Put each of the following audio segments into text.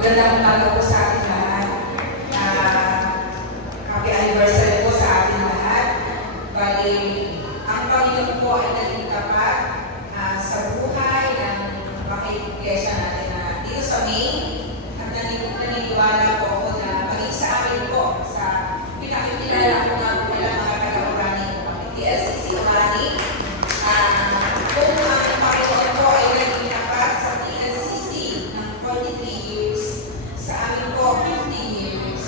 Magandang umaga po sa ating lahat. Happy anniversary po sa ating lahat. Bali, ang Panginoon po ay naging tapat sa buhay ng mga iglesia natin na dito sa Maine. At naniniwala po ako na maging sa amin po sa pinakikilala ko nga po nila mga taga-Urani, TLCC Urani. Kung ang Panginoon po ay naging tapat sa TLCC ng 43 years, sa amin po 50 years.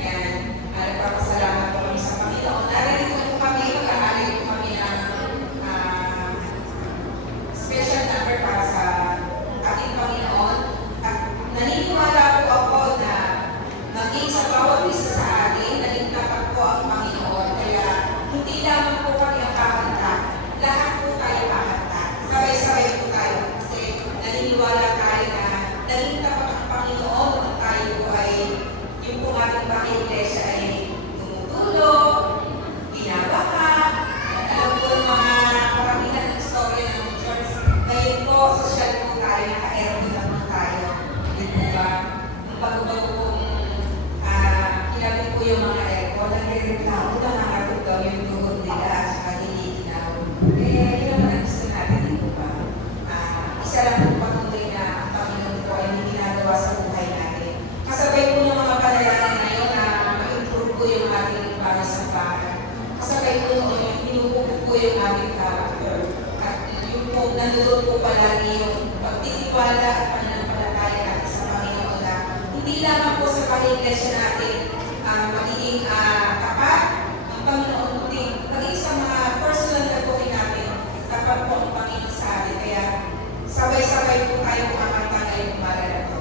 Yan, nagpapasalamat po kami sa Panginoon. Narito po kami, mag-aalay po kami ng special number para sa ating Panginoon. At naniniwala po ako na maging sa bawat isa sa atin, naging tapat po ang Panginoon. Kaya hindi lamang po kami ang kakanta, lahat po tayo kakanta. Sabay-sabay po tayo kasi naniniwala tayo na naging tapat ang Panginoon at tayo po ay yung po ating pang-iglesia ay tumutulog, ginabaka. Alam po yung mga karamihan ng istorya ng church. Ngayon po, social po tayo, naka-aircon lang po tayo. Hindi po ba? Ang bago-bago pong kinabit po yung mga aircon, nagre-reklamo na nakatog daw yung tuhod nila at saka hindi ginaw. Kaya yun naman ang gusto natin, hindi po ba? Isa lang po patuloy na ang Panginoon po ay hindi ginagawa sa buhay natin. Kasabay po ng mga panalangin ngayon na ma-improve po yung ating panasambahan. Kasabay po yung pinupupot po yung ating character. At yung po, nandun po palagi yung pagtitiwala at pananampalataya natin sa Panginoon na hindi lamang po sa pag-iglesia natin magiging tapat ang Panginoon, kundi maging sa mga personal na gawin natin, tapat po ang Panginoon sa atin. Kaya sabay-sabay po tayo kumakanta ngayong umaga na to.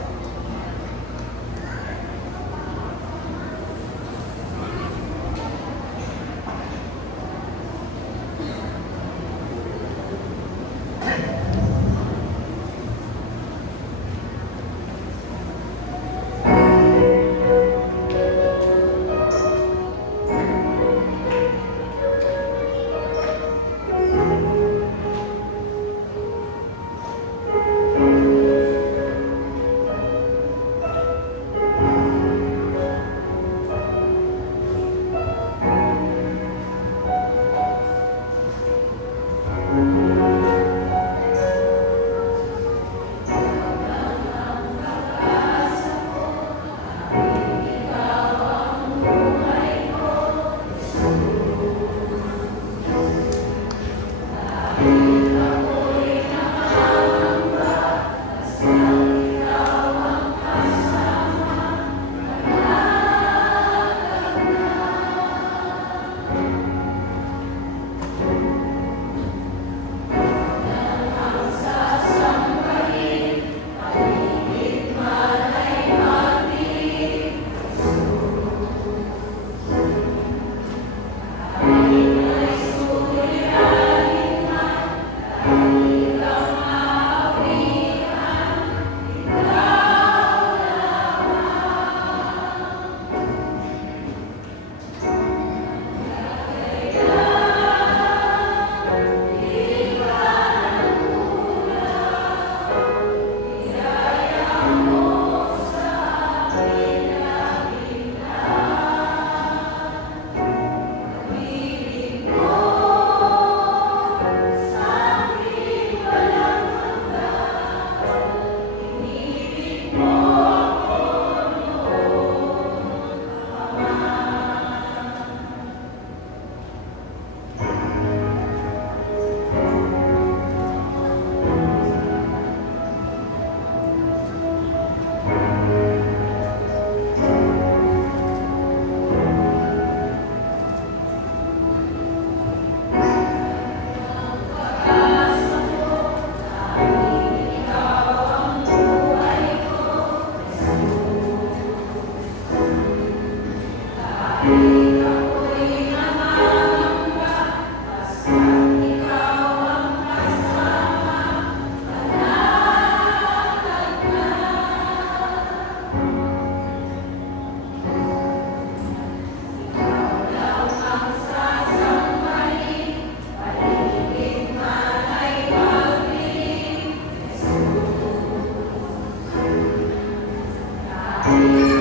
Panginoon.